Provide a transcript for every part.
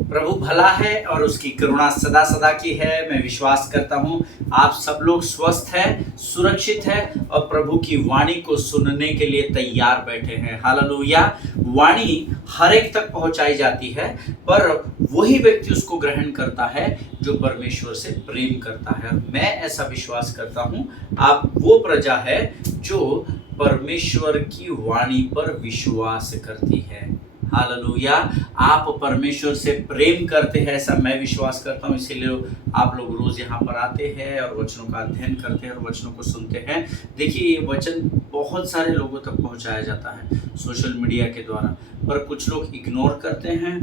प्रभु भला है और उसकी करुणा सदा सदा की है। मैं विश्वास करता हूँ आप सब लोग स्वस्थ हैं, सुरक्षित हैं और प्रभु की वाणी को सुनने के लिए तैयार बैठे हैं। हालेलुया। वाणी हर एक तक पहुंचाई जाती है, पर वही व्यक्ति उसको ग्रहण करता है जो परमेश्वर से प्रेम करता है। मैं ऐसा विश्वास करता हूँ आप वो प्रजा है जो परमेश्वर की वाणी पर विश्वास करती है। हालेलुया। आप परमेश्वर से प्रेम करते हैं, ऐसा मैं विश्वास करता हूँ। इसीलिए आप लोग रोज यहाँ पर आते हैं और वचनों का अध्ययन करते हैं और वचनों को सुनते हैं। देखिए, ये वचन बहुत सारे लोगों तक पहुँचाया जाता है सोशल मीडिया के द्वारा, पर कुछ लोग इग्नोर करते हैं,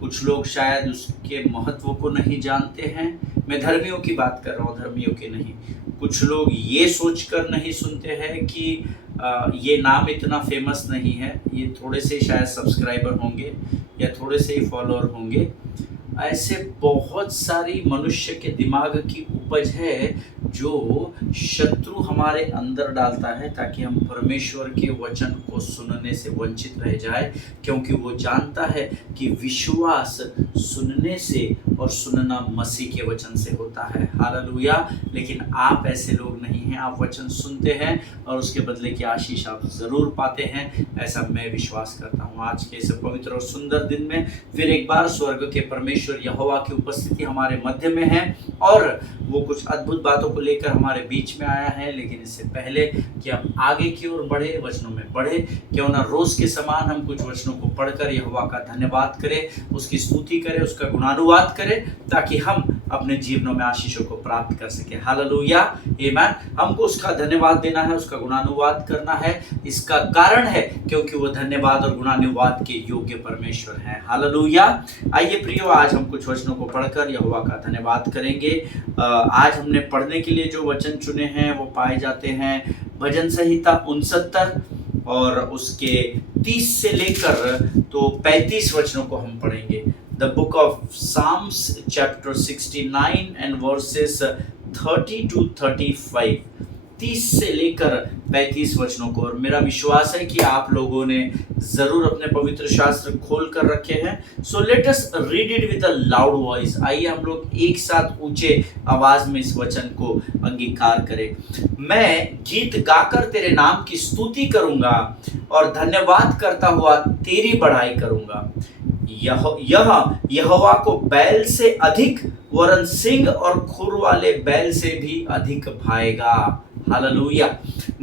कुछ लोग शायद उसके महत्व को नहीं जानते हैं। मैं धर्मियों की बात कर रहा हूँ, धर्मियों की नहीं। कुछ लोग ये सोचकर नहीं सुनते हैं कि ये नाम इतना फेमस नहीं है, ये थोड़े से शायद सब्सक्राइबर होंगे या थोड़े से ही फॉलोअर होंगे। ऐसे बहुत सारी मनुष्य के दिमाग की उपज है जो शत्रु हमारे अंदर डालता है ताकि हम परमेश्वर के वचन को सुनने से वंचित रह जाए, क्योंकि वो जानता है कि विश्वास सुनने से और सुनना मसीह के वचन से होता है। हालेलुया। लेकिन आप ऐसे लोग नहीं हैं, आप वचन सुनते हैं और उसके बदले की आशीष आप जरूर पाते हैं, ऐसा मैं विश्वास करता हूँ। आज के इस पवित्र और सुंदर दिन में फिर एक बार स्वर्ग के परमेश्वर यहोवा की उपस्थिति हमारे मध्य में है और वो कुछ अद्भुत बातों को लेकर हमारे बीच में आया है। लेकिन इससे पहले कि हम आगे की ओर बढ़े, वचनों में बढ़े, क्यों ना रोज के समान हम कुछ वचनों को पढ़कर यहोवा का धन्यवाद करें, उसकी स्तुति करें, उसका गुणानुवाद करें, ताकि हम अपने जीवनों में आशीषों को प्राप्त कर सके। हालेलुया। आमीन। हमको उसका धन्यवाद देना है, उसका गुणानुवाद करना है। इसका कारण है क्योंकि वो धन्यवाद और गुणानुवाद के योग्य परमेश्वर हैं। हालेलुया। आइए प्रियो, आज हम कुछ वचनों को पढ़कर यहोवा का धन्यवाद करेंगे। आज हमने पढ़ने के लिए जो वचन चुने हैं वो पाए जाते हैं भजन संहिता 69 और उसके 30 से लेकर तो 35 वचनों को हम पढ़ेंगे। The book of Psalms chapter 69 and verses 30 to 35, 30 से लेकर 35 वचनों को। और मेरा विश्वास है कि आप लोगों ने जरूर अपने पवित्र शास्त्र खोल कर रखे हैं। So let us read it with a loud voice. आइए हम लोग एक साथ ऊंचे आवाज में इस वचन को अंगीकार करें। मैं गीत गाकर तेरे नाम की स्तुति करूंगा और धन्यवाद करता हुआ तेरी बढ़ाई करूंगा। यहोवा को बैल से अधिक वरन सिंह और खुर वाले बैल से भी अधिक भाएगा। हालेलुया।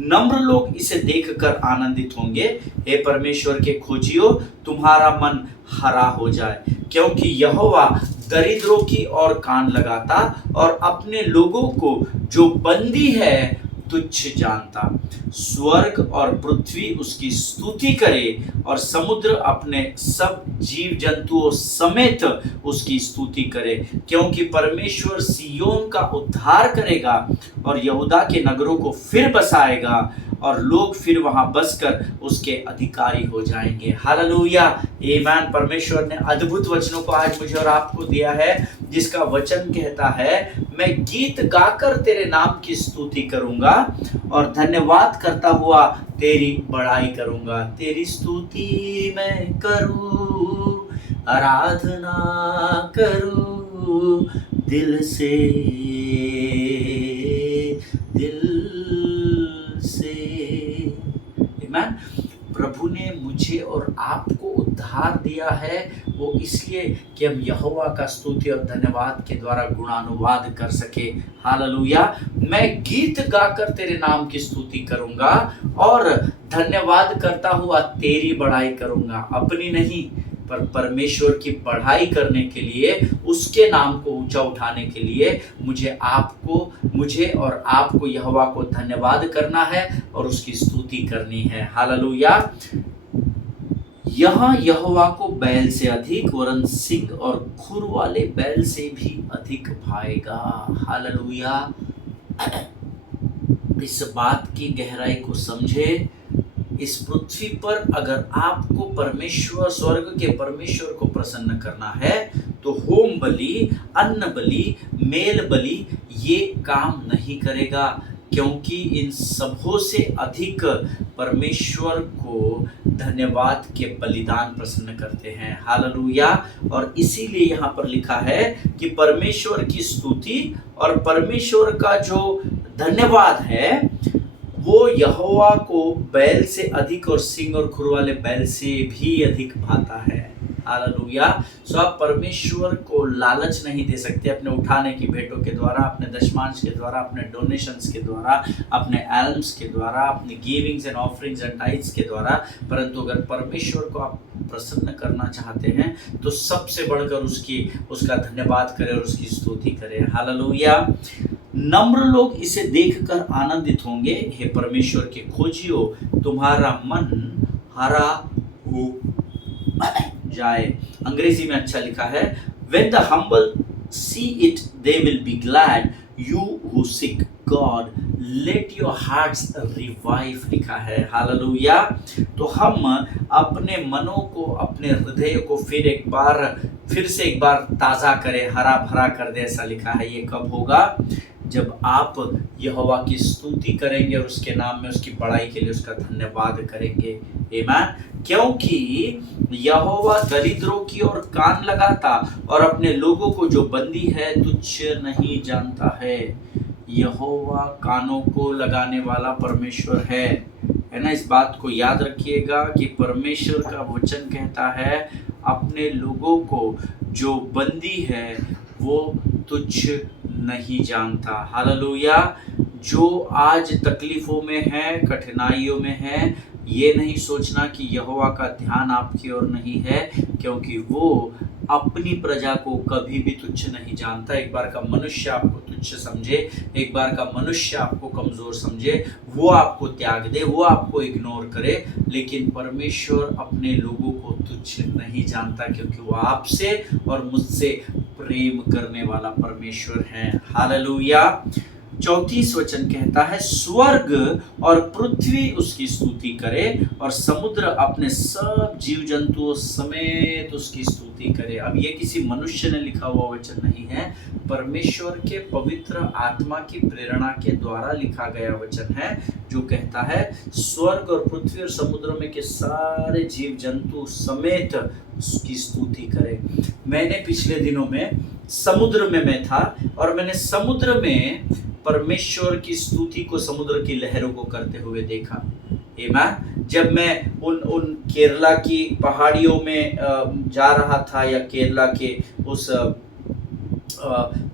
नम्र लोग इसे देखकर आनंदित होंगे। हे परमेश्वर के खोजियो, तुम्हारा मन हरा हो जाए, क्योंकि यहोवा दरिद्रों की ओर कान लगाता और अपने लोगों को जो बंदी है तुच्छ जानता। स्वर्ग और पृथ्वी उसकी स्तुति करे और समुद्र अपने सब जीव जंतुओं समेत उसकी स्तुति करे, क्योंकि परमेश्वर सिय्योन का उद्धार करेगा और यहूदा के नगरों को फिर बसाएगा और लोग फिर वहां बसकर उसके अधिकारी हो जाएंगे। हालेलुया। आमीन। परमेश्वर ने अद्भुत वचनों को आज मुझे और आपको दिया है, जिसका वचन कहता है मैं गीत गाकर तेरे नाम की स्तुति करूंगा और धन्यवाद करता हुआ तेरी बड़ाई करूंगा। तेरी स्तुति मैं करूं, आराधना करूं दिल से, दिल से। आमीन। प्रभु ने मुझे और आपको उद्धार दिया है, वो इसलिए कि हम यहोवा का स्तुति और धन्यवाद के द्वारा गुणानुवाद कर सके। हालेलुया। मैं गीत गाकर तेरे नाम की स्तुति करूंगा और धन्यवाद करता हुआ तेरी बढ़ाई करूंगा। अपनी नहीं, पर परमेश्वर की बढ़ाई करने के लिए, उसके नाम को ऊंचा उठाने के लिए मुझे और आपको यहोवा को धन्यवाद करना है और उसकी स्तुति करनी है। हालेलुया। यहाँ यहोवा को बैल से अधिक वरन सिंह और खुर वाले बैल से भी अधिक भाएगा। हालेलुया। इस बात की गहराई को समझे। इस पृथ्वी पर अगर आपको परमेश्वर, स्वर्ग के परमेश्वर को प्रसन्न करना है तो होम बलि, अन्न बलि, मेल बलि ये काम नहीं करेगा। क्योंकि इन सबों से अधिक परमेश्वर को धन्यवाद के बलिदान प्रसन्न करते हैं। हालेलुया। और इसीलिए यहाँ पर लिखा है कि परमेश्वर की स्तुति और परमेश्वर का जो धन्यवाद है वो यहोवा को बैल से अधिक और सींग और खुर वाले बैल से भी अधिक भाता है। हालेलुया। सो आप परमेश्वर को लालच नहीं दे सकते अपने उठाने की भेंटों के द्वारा, अपने दशमांश के द्वारा, अपने डोनेशंस के द्वारा, अपने एल्म्स के द्वारा, अपनी गिविंग्स एंड ऑफरिंग्स एंड टाइट्स के द्वारा, परंतु अगर परमेश्वर को आप प्रसन्न करना चाहते हैं तो सबसे बढ़कर उसका धन्यवाद करें और उसकी स्तुति करें। हालेलुया। नम्र लोग इसे देखकर आनंदित होंगे, हे परमेश्वर के खोजियो तुम्हारा मन हरा हो जाए। अंग्रेजी में अच्छा लिखा है, when the humble see it they will be glad, you who seek God let your hearts revive लिखा है। हालेलुया। तो हम अपने मनों को, अपने हृदय को फिर से एक बार ताज़ा करें, हरा भरा कर दे, ऐसा लिखा है। ये कब होगा? जब आप यहोवा की स्तुति करेंगे और उसके नाम में उसकी बड़ाई के लिए उसका धन्यवाद करेंगे। आमीन। क्योंकि यहोवा दरिद्रों की ओर कान लगाता और अपने लोगों को जो बंदी है तुच्छ नहीं जानता है। यहोवा कानों को लगाने वाला परमेश्वर है ना। इस बात को याद रखिएगा कि परमेश्वर का वचन कहता है अपने लोगों को जो बंदी है वो तुच्छ नहीं जानता। हालेलुया। जो आज तकलीफों में है, कठिनाइयों में है, ये नहीं सोचना कि यहोवा का ध्यान आपकी ओर नहीं है, क्योंकि वो अपनी प्रजा को कभी भी तुच्छ नहीं जानता। एक बार का मनुष्य आपको तुच्छ समझे, एक बार का मनुष्य आपको कमजोर समझे, वो आपको त्याग दे, वो आपको इग्नोर करे, लेकिन परमेश्वर अपने लोगों को तुच्छ नहीं जानता, क्योंकि वो आपसे और मुझसे प्रेम करने वाला परमेश्वर है। हालेलुया। 34 वचन कहता है, स्वर्ग और पृथ्वी उसकी स्तुति करे और समुद्र अपने सब जीव जंतुओं समेत उसकी स्तुति करे। अब ये किसी मनुष्य ने लिखा हुआ वचन नहीं है, परमेश्वर के पवित्र आत्मा की प्रेरणा के द्वारा लिखा गया वचन है, जो कहता है स्वर्ग और पृथ्वी और समुद्र में के सारे जीव जंतु समेत उसकी स्तुति करे। मैंने पिछले दिनों में समुद्र में मैं था और मैंने समुद्र में परमेश्वर की स्तुति को समुद्र की लहरों को करते हुए देखा। आमीन। जब मैं उन केरला की पहाड़ियों में जा रहा था, या केरला के उस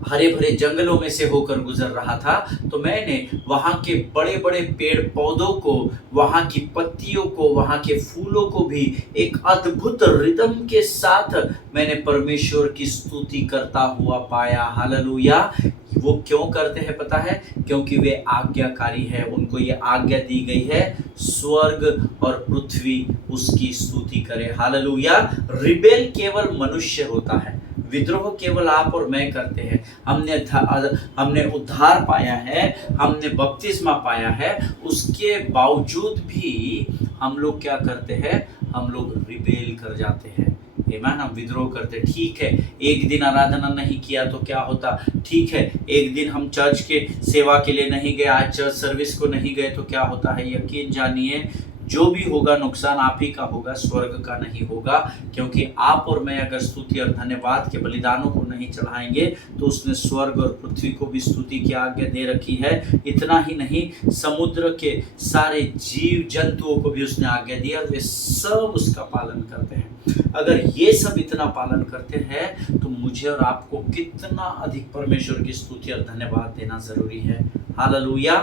हरे भरे जंगलों में से होकर गुजर रहा था, तो मैंने वहाँ के बड़े बड़े पेड़ पौधों को, वहाँ की पत्तियों को, वहाँ के फूलों को भी एक अद्भुत रिदम के साथ मैंने परमेश्वर की स्तुति करता हुआ पाया। हालेलुया। वो क्यों करते हैं पता है? क्योंकि वे आज्ञाकारी है। उनको ये आज्ञा दी गई है, स्वर्ग और पृथ्वी उसकी स्तुति करे। हालेलुया। रिबेल केवल मनुष्य होता है, विद्रोह केवल आप और मैं करते हैं। हमने उद्धार पाया है, हमने बपतिस्मा पाया है, उसके बावजूद भी हम लोग क्या करते हैं? हम लोग रिबेल कर जाते हैं। आमीन। हम विद्रोह करते। ठीक है, एक दिन आराधना नहीं किया तो क्या होता? ठीक है, एक दिन हम चर्च के सेवा के लिए नहीं गए, आज चर्च सर्विस को नहीं गए तो क्या होता है? यकीन जानिए जो भी होगा नुकसान आप ही का होगा, स्वर्ग का नहीं होगा। क्योंकि आप और मैं अगर स्तुति और धन्यवाद के बलिदानों को नहीं चढ़ाएंगे तो उसने स्वर्ग और पृथ्वी को भी स्तुति की आज्ञा दे रखी है। इतना ही नहीं, समुद्र के सारे जीव जंतुओं को भी उसने आज्ञा दी और वे सब उसका पालन करते हैं। अगर ये सब इतना पालन करते हैं तो मुझे और आपको कितना अधिक परमेश्वर की स्तुति और धन्यवाद देना जरूरी है। हालेलुया।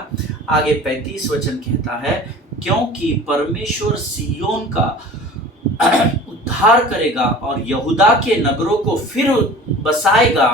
आगे 35 वचन कहता है, क्योंकि परमेश्वर सियोन का उद्धार करेगा और यहूदा के नगरों को फिर बसाएगा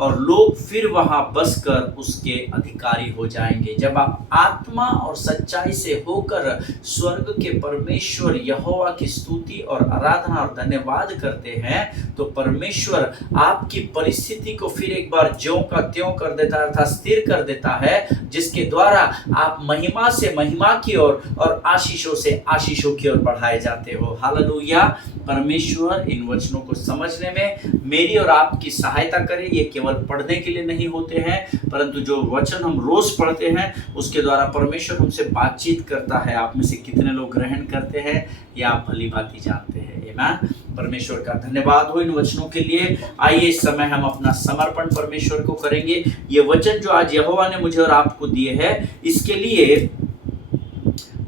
और लोग फिर वहां बसकर उसके अधिकारी हो जाएंगे। जब आप आत्मा और सच्चाई से होकर स्वर्ग के परमेश्वर यहोवा की स्तुति और आराधना और धन्यवाद करते हैं तो परमेश्वर आपकी परिस्थिति को फिर एक बार ज्यों का त्यों कर देता है, अर्थात स्थिर कर देता है, जिसके द्वारा आप महिमा से महिमा की ओर और आशीषों से आशीषों की ओर बढ़ाए जाते हो। हालेलुया। परमेश्वर इन वचनों को समझने में मेरी और आपकी सहायता करे। ये केवल पढ़ने के लिए नहीं होते हैं, परंतु जो वचन हम रोज पढ़ते हैं उसके द्वारा परमेश्वर हमसे बातचीत करता है। आप में से कितने लोग ग्रहण करते हैं या आप भली भांति जानते हैं। आमीन। परमेश्वर का धन्यवाद हो इन वचनों के लिए। आइए इस समय हम अपना समर्पण परमेश्वर को करेंगे। ये वचन जो आज यहोवा ने मुझे और आपको दिए हैं, इसके लिए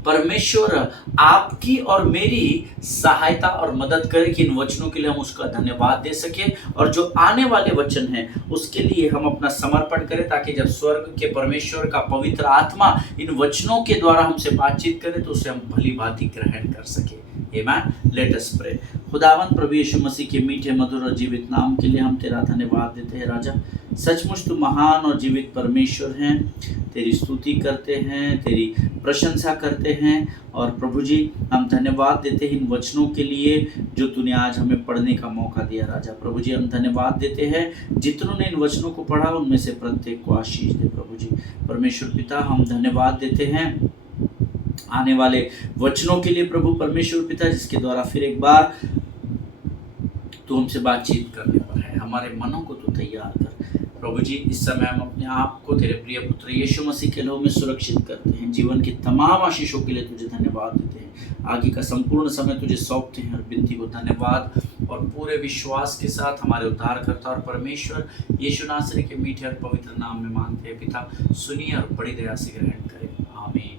परमेश्वर आपकी और मेरी सहायता और मदद करे कि इन वचनों के लिए हम उसका धन्यवाद दे सके, और जो आने वाले वचन हैं उसके लिए हम अपना समर्पण करें, ताकि जब स्वर्ग के परमेश्वर का पवित्र आत्मा इन वचनों के द्वारा हमसे बातचीत करे तो उसे हम भली भांति ग्रहण कर सके। आमीन। Let us pray. खुदावंद प्रभु यीशु मसीह के मीठे मधुर और जीवित नाम के लिए हम तेरा धन्यवाद देते हैं। राजा, सचमुच तू महान और जीवित परमेश्वर हैं। तेरी स्तुति करते हैं, तेरी प्रशंसा करते हैं, और प्रभु जी हम धन्यवाद देते हैं इन वचनों के लिए जो तूने आज हमें पढ़ने का मौका दिया। राजा प्रभु जी हम धन्यवाद देते हैं, जितनों ने इन वचनों को पढ़ा उनमें से प्रत्येक को आशीष दे। प्रभु जी परमेश्वर पिता हम धन्यवाद देते हैं आने वाले वचनों के लिए। प्रभु परमेश्वर पिता, जिसके द्वारा फिर एक बार तू हमसे बातचीत करने पर है, हमारे मनों को तू तैयार कर। प्रभु जी इस समय हम अपने आप को तेरे प्रिय पुत्र यीशु मसीह के लहू में सुरक्षित करते हैं। जीवन की तमाम आशीषों के लिए तुझे धन्यवाद देते हैं। आगे का संपूर्ण समय तुझे सौंपते हैं और विनती को धन्यवाद और पूरे विश्वास के साथ हमारे उद्धारकर्ता और परमेश्वर यीशु नासरी के मीठे और पवित्र नाम में मांगते हैं पिता। सुनिए और बड़ी दया से ग्रहण करें। आमीन।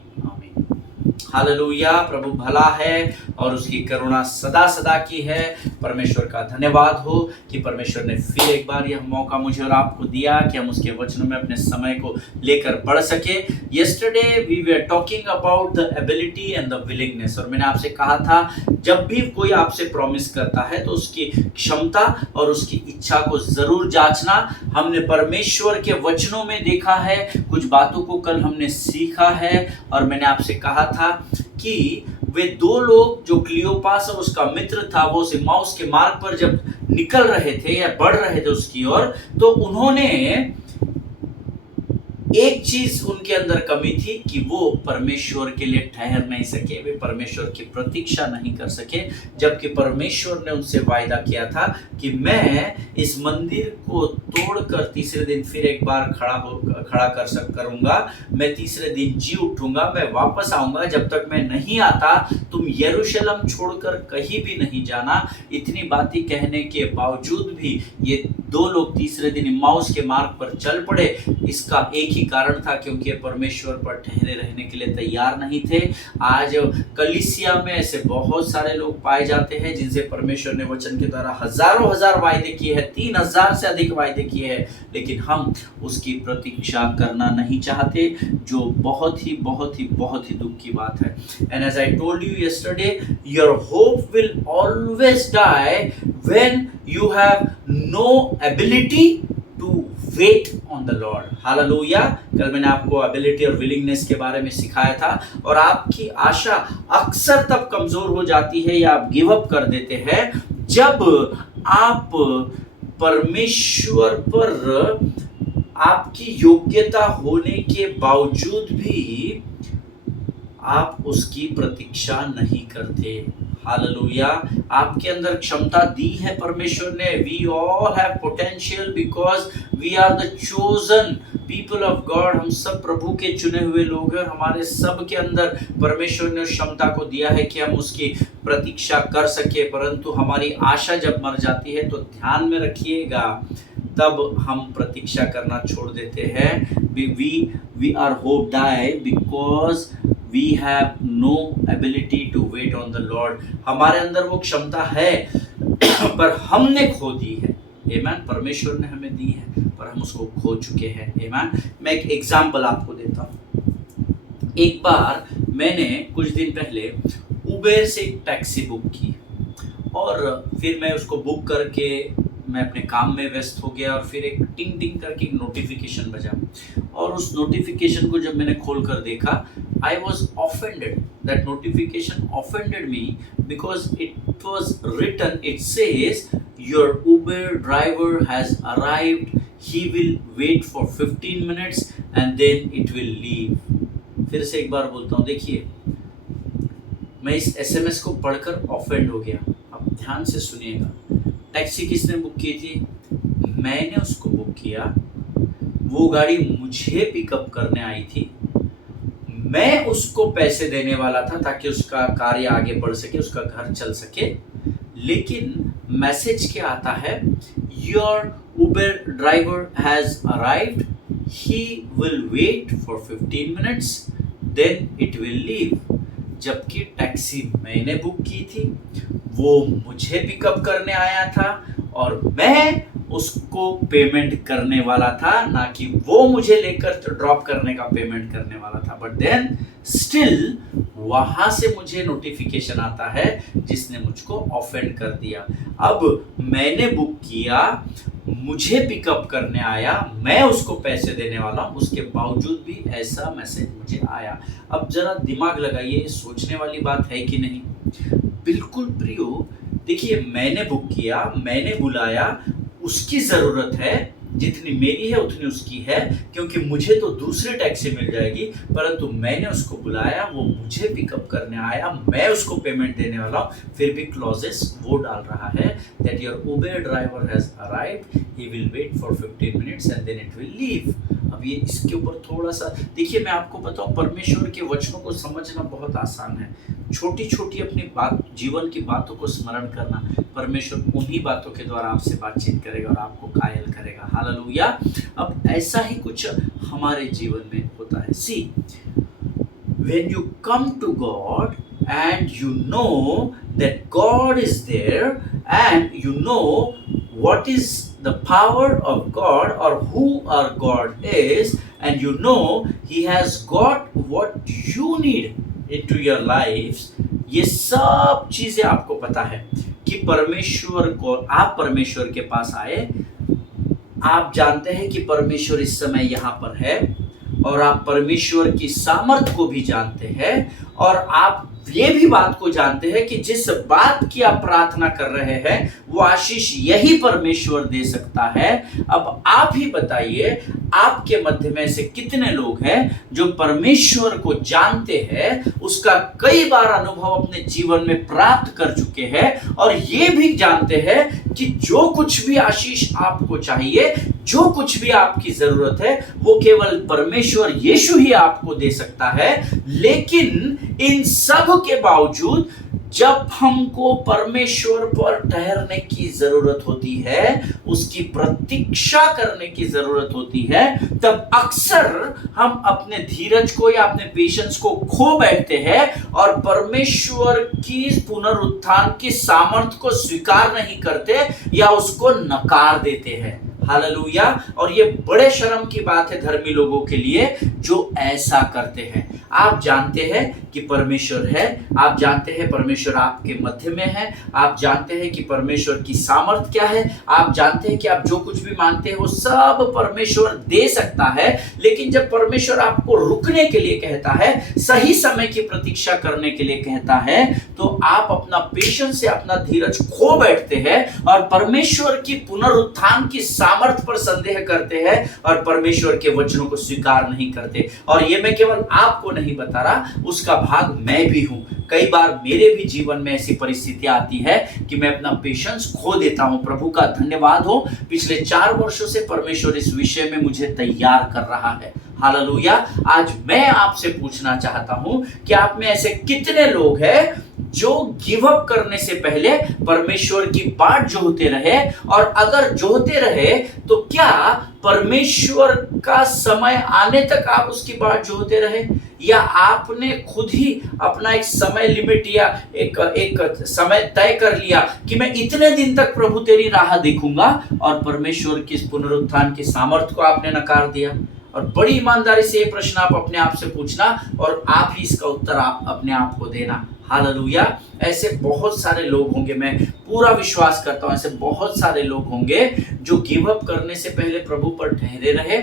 हालेलुया। प्रभु भला है और उसकी करुणा सदा सदा की है। परमेश्वर का धन्यवाद हो कि परमेश्वर ने फिर एक बार यह मौका मुझे और आपको दिया कि हम उसके वचनों में अपने समय को लेकर बढ़ सके। Yesterday we were talking about the ability and the willingness, और मैंने आपसे कहा था जब भी कोई आपसे प्रॉमिस करता है तो उसकी क्षमता और उसकी इच्छा को जरूर जांचना। हमने परमेश्वर के वचनों में देखा है, कुछ बातों को कल हमने सीखा है, और मैंने आपसे कहा था कि वे दो लोग जो क्लियोपास और उसका मित्र था, वो इम्माउस के मार्ग पर जब निकल रहे थे या बढ़ रहे थे उसकी ओर, तो उन्होंने एक चीज उनके अंदर कमी थी कि वो परमेश्वर के लिए ठहर नहीं सके, वे परमेश्वर की प्रतीक्षा नहीं कर सके, जबकि परमेश्वर ने उनसे वायदा किया था कि मैं इस मंदिर को तोड़कर तीसरे दिन फिर एक बार खड़ा करूंगा, मैं तीसरे दिन जी उठूंगा, मैं वापस आऊंगा, जब तक मैं नहीं आता तुम यरूशलेम छोड़कर कहीं भी नहीं जाना। इतनी बातें कहने के बावजूद भी ये दो लोग तीसरे दिन इम्माउस के मार्ग पर चल पड़े। इसका एक ही कारण था, क्योंकि परमेश्वर पर ठहरे रहने के लिए तैयार नहीं थे। आज कलीसिया में ऐसे बहुत सारे लोग पाए जाते हैं जिनसे परमेश्वर ने वचन के द्वारा हजारों हजार वायदे किए हैं, 3000 से अधिक वायदे किए हैं, लेकिन हम उसकी प्रतीक्षा करना नहीं चाहते, जो बहुत ही दुख की बात है। And as I told you yesterday, your hope will always die when you have no ability to wait on the Lord. Hallelujah. कल मैंने आपको एबिलिटी और विलिंगनेस के बारे में सिखाया था, और आपकी आशा अक्सर तब कमजोर हो जाती है या आप गिव अप कर देते हैं जब आप परमेश्वर पर आपकी योग्यता होने के बावजूद भी आप उसकी प्रतीक्षा नहीं करते। हालेलुया। आपके अंदर क्षमता दी है परमेश्वर ने। We all have potential because we are the chosen people of God. हम सब प्रभु के चुने हुए लोग हैं, और हमारे सब के अंदर परमेश्वर ने उस क्षमता को दिया है कि हम उसकी प्रतीक्षा कर सके। परंतु हमारी आशा जब मर जाती है तो ध्यान में रखिएगा, तब हम प्रतीक्षा करना छोड़ देते हैं। we are hope die because we have no ability to wait on the Lord। हमारे अंदर वो क्षमता है पर हमने खो दी है। आमीन। परमेश्वर ने हमें दी है पर हम उसको खो चुके हैं। आमीन। मैं एक एग्जांपल आपको देता हूँ। एक बार मैंने कुछ दिन पहले उबेर से एक टैक्सी बुक की, और फिर मैं उसको बुक करके मैं अपने काम में व्यस्त हो गया, और फिर एक टिंग टिंग करके एक नोटिफिकेशन बजा, और उस नोटिफिकेशन को जब मैंने खोल कर देखा, I was offended. That notification offended me because it was written, it says your Uber driver has arrived, he will wait for 15 minutes and then it will leave. फिर से एक बार बोलता हूँ, देखिए मैं इस SMS को पढ़कर ऑफेंड हो गया। अब ध्यान से सुनिएगा। टैक्सी किसने बुक की थी? मैंने उसको बुक किया। वो गाड़ी मुझे पिकअप करने आई थी। मैं उसको पैसे देने वाला था ताकि उसका कार्य आगे बढ़ सके, उसका घर चल सके। लेकिन मैसेज क्या आता है? Your Uber driver has arrived, he will wait for 15 minutes, then it will leave. जबकि टैक्सी मैंने बुक की थी, वो मुझे पिकअप करने आया था और मैं उसको पेमेंट करने वाला था, ना कि वो मुझे लेकर ड्रॉप करने का पेमेंट करने वाला था। बट देन स्टिल वहां से मुझे नोटिफिकेशन आता है जिसने मुझको ऑफेंड कर दिया। अब मैंने बुक किया, मुझे पिकअप करने आया, मैं उसको पैसे देने वाला हूं, उसके बावजूद भी ऐसा मैसेज मुझे आया। अब जरा दिमाग लगाइए, सोचने वाली बात है कि नहीं? बिल्कुल प्रियो, देखिए मैंने बुक किया, मैंने बुलाया, उसकी जरूरत है, जितनी मेरी है उतनी उसकी है, क्योंकि मुझे तो दूसरी टैक्सी मिल जाएगी, परंतु मैंने उसको बुलाया, वो मुझे पिकअप करने आया, मैं उसको पेमेंट देने वाला हूं। फिर भी क्लॉजेस वो डाल रहा है that your Uber driver has arrived, he will wait for 15 minutes and then it will leave. अब ये इसके ऊपर थोड़ा सा देखिए, मैं आपको बताऊं, परमेश्वर के वचनों को समझना बहुत आसान है। छोटी छोटी अपनी बात, जीवन की बातों को स्मरण करना, परमेश्वर उन्हीं बातों के द्वारा आपसे बातचीत करेगा और आपको कायल करेगा। हालेलुया। अब ऐसा ही कुछ हमारे जीवन में होता है। सी, when you come to God and you know that God is there and you know what is the power of God or who our God is, and you know He has got what you need into your lives, ये सब चीजें आपको पता है कि परमेश्वर को, आप परमेश्वर के पास आए, आप जानते हैं कि परमेश्वर इस समय यहाँ पर है और आप परमेश्वर की सामर्थ को भी जानते हैं और आप ये भी बात को जानते हैं कि जिस बात की आप प्रार्थना कर रहे हैं वो आशीष यही परमेश्वर दे सकता है। अब आप ही बताइए, आपके मध्य में से कितने लोग हैं जो परमेश्वर को जानते हैं, उसका कई बार अनुभव अपने जीवन में प्राप्त कर चुके हैं और ये भी जानते हैं कि जो कुछ भी आशीष आपको चाहिए, जो कुछ भी आपकी जरूरत है, वो केवल परमेश्वर यीशु ही आपको दे सकता है। लेकिन इन सब के बावजूद जब हमको परमेश्वर पर ठहरने की जरूरत होती है, उसकी प्रतीक्षा करने की जरूरत होती है, तब अक्सर हम अपने धीरज को या अपने पेशेंस को खो बैठते हैं और परमेश्वर की पुनरुत्थान की सामर्थ को स्वीकार नहीं करते या उसको नकार देते हैं। हालेलुया। और ये बड़े शर्म की बात है धर्मी लोगों के लिए जो ऐसा करते हैं। आप जानते हैं कि परमेश्वर है, आप जानते हैं परमेश्वर आपके मध्य में है, आप जानते हैं कि परमेश्वर की सामर्थ क्या है, आप जानते हैं कि आप जो कुछ भी मांगते हैं वो सब परमेश्वर दे सकता है। लेकिन जब परमेश्वर आपको रुकने के लिए कहता है, सही समय की प्रतीक्षा करने के लिए कहता है, तो आप अपना पेशेंस से अपना धीरज खो बैठते हैं और परमेश्वर की पुनरुत्थान की सामर्थ पर संदेह करते हैं और परमेश्वर के वचनों को स्वीकार नहीं करते। और ये मैं केवल आपको नहीं बता रहा, उसका भाग मैं भी हूं। कई बार मेरे भी जीवन में ऐसी परिस्थितियां आती है कि मैं अपना पेशेंस खो देता हूं। प्रभु का धन्यवाद हो, पिछले 4 वर्षों से परमेश्वर इस विषय में मुझे तैयार कर रहा है। हालेलुया। आज मैं आपसे पूछना चाहता हूं कि आप में ऐसे कितने लोग हैं जो गिव अप करने से पहले परमेश्वर की बाट जोहते रहे, और अगर जोहते रहे तो क्या परमेश्वर का समय आने तक आप उसकी बाट जोहते रहे, या आपने खुद ही अपना एक समय लिमिट या एक समय तय कर लिया कि मैं इतने दिन तक प्रभु तेरी राह देखूंगा, और परमेश्वर की पुनरुत्थान की सामर्थ को आपने नकार दिया। और बड़ी ईमानदारी से ये प्रश्न आप अपने आप से पूछना और आप ही इसका उत्तर आप अपने आप को देना। हालेलुया। ऐसे बहुत सारे लोग होंगे, मैं पूरा विश्वास करता हूं ऐसे बहुत सारे लोग होंगे जो गिव अप करने से पहले प्रभु पर ठहरे रहे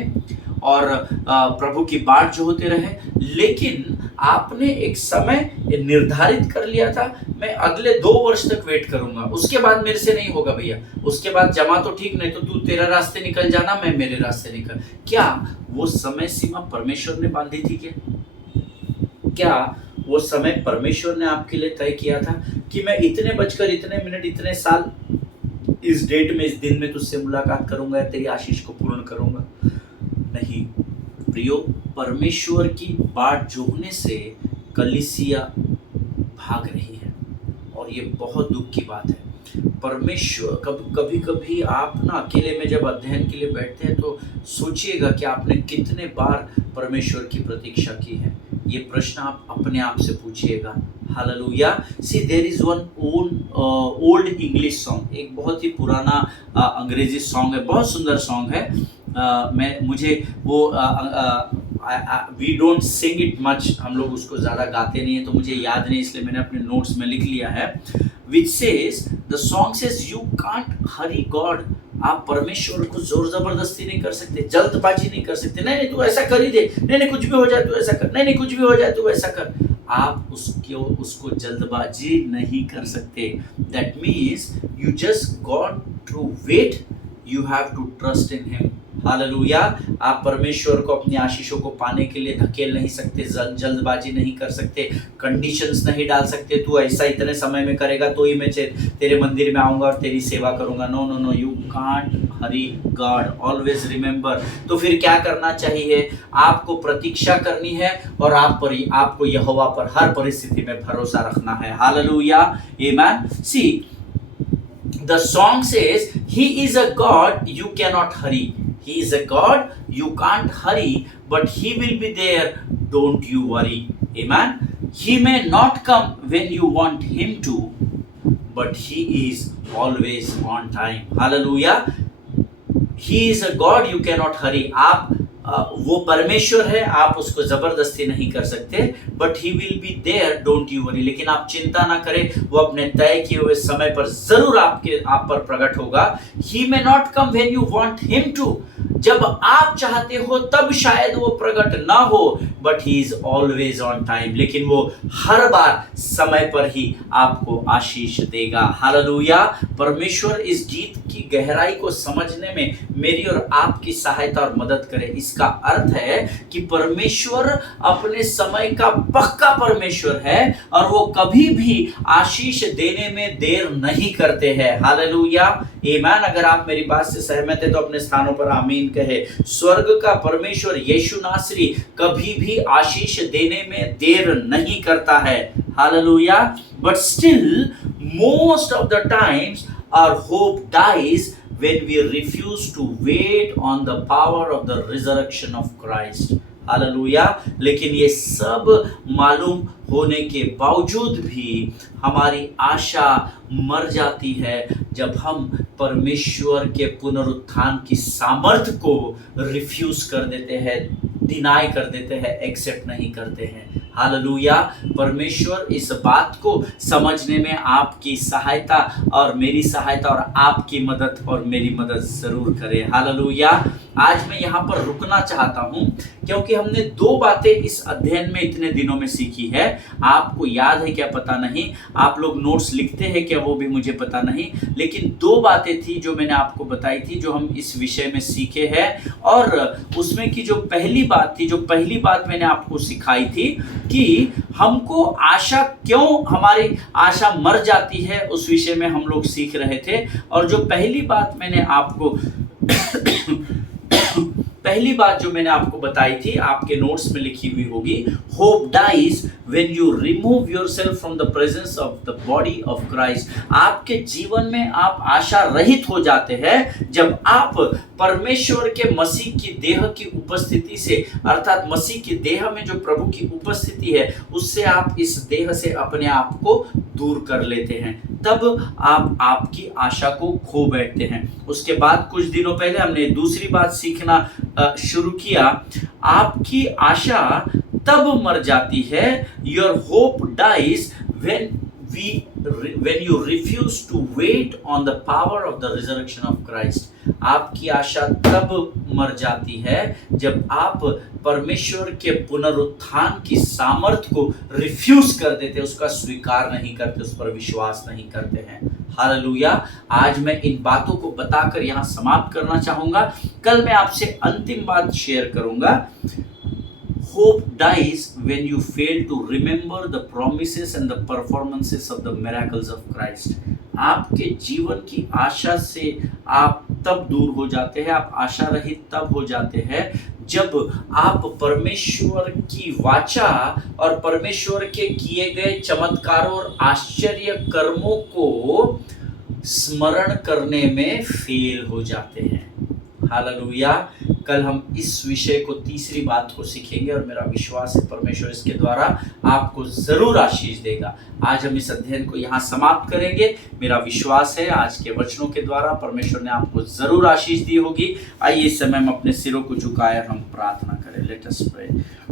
और प्रभु की बाट जो होते रहे। लेकिन आपने एक समय निर्धारित कर लिया था, मैं अगले 2 वर्ष तक वेट करूंगा, उसके बाद मेरे से नहीं होगा भैया, उसके बाद जमा तो ठीक, नहीं तो तू तेरा रास्ते निकल जाना, मैं मेरे रास्ते निकल। क्या वो समय सीमा परमेश्वर ने बांधी थी? क्या वो समय परमेश्वर ने आपके लिए तय किया था कि मैं इतने बजकर इतने मिनट इतने साल इस डेट में इस दिन में तुझसे मुलाकात करूंगा, तेरी आशीष को पूर्ण करूंगा? नहीं प्रियो, परमेश्वर की बाट जोहने से कलीसिया भाग रही है और ये बहुत दुख की बात है। परमेश्वर कभी कभी आप ना अकेले में जब अध्ययन के लिए बैठते हैं तो सोचिएगा कि आपने कितने बार परमेश्वर की प्रतीक्षा की है। ये प्रश्न आप अपने आप से पूछिएगा। Hallelujah. See there is one old English song, एक बहुत ही पुराना अंग्रेजी सॉन्ग है, बहुत सुंदर सॉन्ग है। मुझे वो we don't sing it much, हम लोग उसको ज़्यादा गाते नहीं है तो मुझे याद नहीं, इसलिए मैंने अपने नोट्स में लिख लिया है। Which says the song says you can't hurry God. आप परमेश्वर को जोर जबरदस्ती नहीं कर सकते, जल्दबाजी नहीं कर सकते। नहीं नहीं तू ऐसा कर ही दे, नहीं नहीं कुछ भी हो जाए तू ऐसा कर, नहीं नहीं कुछ भी हो जाए तू ऐसा कर। आप उसको जल्दबाजी नहीं कर सकते। That means you just got to wait, you have to trust in him. Hallelujah. आप परमेश्वर को अपनी आशीषों को पाने के लिए धकेल नहीं सकते, जल्दबाजी नहीं कर सकते, कंडीशंस नहीं डाल सकते। तू ऐसा इतने समय में करेगा तो ही मैं तेरे मंदिर में आऊंगा और तेरी सेवा करूंगा। No no no, you can't hurry God, always remember. तो फिर क्या करना चाहिए? आपको प्रतीक्षा करनी है और आपको यहोवा पर हर परिस्थिति में भरोसा रखना है। Hallelujah, amen. See the song says he is a God you cannot hurry. He is a God you can't hurry, but he will be there, don't you worry. Amen. He may not come when you want him to, but he is always on time. Hallelujah. He is a God you cannot hurry. आप वो परमेश्वर है, आप उसको जबरदस्ती नहीं कर सकते, but he will be there, don't you worry. लेकिन आप चिंता ना करें, वो अपने तय किए हुए समय पर जरूर आप पर प्रकट होगा। He may not come when you want him to, जब आप चाहते हो तब शायद वो प्रकट ना हो, but he is always on time. लेकिन वो हर बार समय पर ही आपको आशीष देगा। हालेलुया। परमेश्वर इस गीत की गहराई को समझने में मेरी और आपकी सहायता और मदद करे। इसका अर्थ है कि परमेश्वर अपने समय का पक्का परमेश्वर है और वो कभी भी आशीष देने में देर नहीं करते हैं। हालेलुया, आमीन। अगर आप मेरी बात से सहमत हैं तो अपने स्थानों पर आमीन कहे। स्वर्ग का परमेश्वर यीशु नासरी कभी भी आशीष देने में देर नहीं करता है। Hallelujah. But still most of the times our hope dies when we refuse to wait on the power of the resurrection of Christ. Hallelujah. लेकिन ये सब मालूम होने के बावजूद भी हमारी आशा मर जाती है जब हम परमेश्वर के पुनरुत्थान की सामर्थ्य को रिफ्यूज कर देते हैं, डिनाई कर देते हैं, एक्सेप्ट नहीं करते हैं। हालेलुया। परमेश्वर इस बात को समझने में आपकी सहायता और मेरी सहायता और आपकी मदद और मेरी मदद जरूर करे। हालेलुया। आज मैं यहाँ पर रुकना चाहता हूँ क्योंकि हमने दो बातें इस अध्ययन में इतने दिनों में सीखी है। आपको याद है क्या पता नहीं, आप लोग नोट्स लिखते हैं क्या वो भी मुझे पता नहीं, लेकिन दो बातें थी जो मैंने आपको बताई थी जो हम इस विषय में सीखे हैं। और उसमें की जो पहली बात थी, जो पहली बात मैंने आपको सिखाई थी कि हमको आशा क्यों, हमारी आशा मर जाती है, उस विषय में हम लोग सीख रहे थे। और जो पहली बात मैंने आपको पहली बात जो मैंने आपको बताई थी आपके नोट्स में लिखी हुई होगी, hope dies when you remove yourself from the presence of the body of Christ. आपके जीवन में आप आशा रहित हो जाते हैं जब आप परमेश्वर के मसीह की देह की उपस्थिति से, अर्थात मसीह की देह में जो प्रभु की उपस्थिति है उससे आप इस देह से अपने आप को दूर कर लेते हैं, तब आप आपकी आशा को खो बैठते हैं। उसके बाद कुछ दिनों पहले हमने दूसरी बात सीखना शुरू किया, आपकी आशा तब मर जाती है, your hope dies when you refuse to wait on the power of the resurrection of Christ। आपकी आशा तब मर जाती है जब आप परमेश्वर के पुनरुत्थान की सामर्थ्य को रिफ्यूज कर देते, उसका स्वीकार नहीं करते, उस पर विश्वास नहीं करते हैं। हालेलुया। आज मैं इन बातों को बताकर यहाँ समाप्त करना चाहूंगा। कल मैं आपसे अंतिम बात शेयर करूंगा। hope dies when you fail to remember the promises and the performances of the miracles of Christ. आपके जीवन की आशा से आप तब दूर हो जाते हैं, आप आशा रहित तब हो जाते हैं जब आप परमेश्वर की वाचा और परमेश्वर के किए गए चमत्कारों और आश्चर्य कर्मों को स्मरण करने में फेल हो जाते हैं। हालेलुया। कल हम इस विषय को, तीसरी बात को सीखेंगे और मेरा विश्वास है परमेश्वर इसके द्वारा आपको जरूर आशीष देगा। आज हम इस अध्ययन को यहाँ समाप्त करेंगे। मेरा विश्वास है आज के वचनों के द्वारा परमेश्वर ने आपको जरूर आशीष दी होगी। आइए इस समय हम अपने सिरों को झुकाए हम प्रार्थना करें। Let us pray.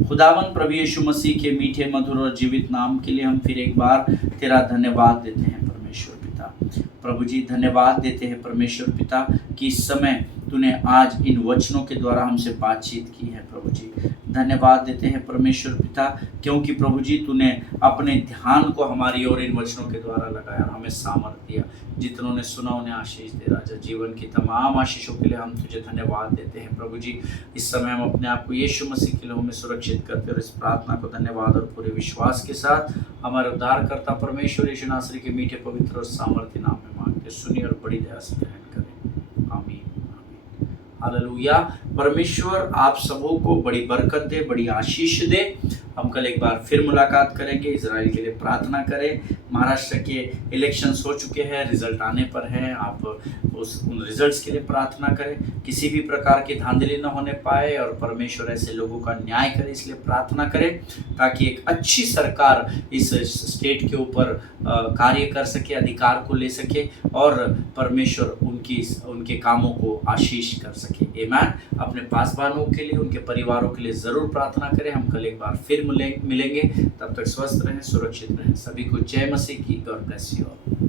खुदावन प्रभु यीशु मसीह के मीठे, मधुर और जीवित नाम के लिए हम फिर एक बार तेरा धन्यवाद देते हैं परमेश्वर पिता। प्रभु जी धन्यवाद देते हैं परमेश्वर पिता कि इस समय तूने आज इन वचनों के द्वारा हमसे बातचीत की है। प्रभु जी धन्यवाद देते हैं परमेश्वर पिता, क्योंकि प्रभु जी तूने अपने ध्यान को हमारी ओर इन वचनों के द्वारा लगाया और हमें सामर्थ्य दिया। जितनों ने सुना उन्हें आशीष दे राजा। जीवन की तमाम आशीषों के लिए हम तुझे धन्यवाद देते हैं प्रभु जी। इस समय हम अपने आप को यीशु मसीह के लोगों में सुरक्षित करते और इस प्रार्थना को धन्यवाद और पूरे विश्वास के साथ हमारे उद्धारकर्ता परमेश्वर यीशु नासरी के मीठे, पवित्र और सामर्थ्य नाम में मांगते, सुनिए और बड़ी दया से ग्रहण करें। आमीन। हालेलुया। परमेश्वर आप सबों को बड़ी बरकत दे, बड़ी आशीष दे। हम कल एक बार फिर मुलाकात करेंगे। इजराइल के लिए प्रार्थना करें। महाराष्ट्र के इलेक्शंस हो चुके हैं, रिजल्ट आने पर हैं। आप उन रिजल्ट्स के लिए प्रार्थना करें। किसी भी प्रकार की धांधली न होने पाए और परमेश्वर ऐसे लोगों का न्याय करे, इसलिए प्रार्थना करें ताकि एक अच्छी सरकार इस स्टेट के ऊपर कार्य कर सके, अधिकार को ले सके और परमेश्वर उनके कामों को आशीष कर सके। आमीन। अपने पासवानों के लिए, उनके परिवारों के लिए जरूर प्रार्थना करें। हम कल एक बार फिर मिलेंगे। तब तक स्वस्थ रहें, सुरक्षित रहें। सभी को जय मसीह की। God bless you all.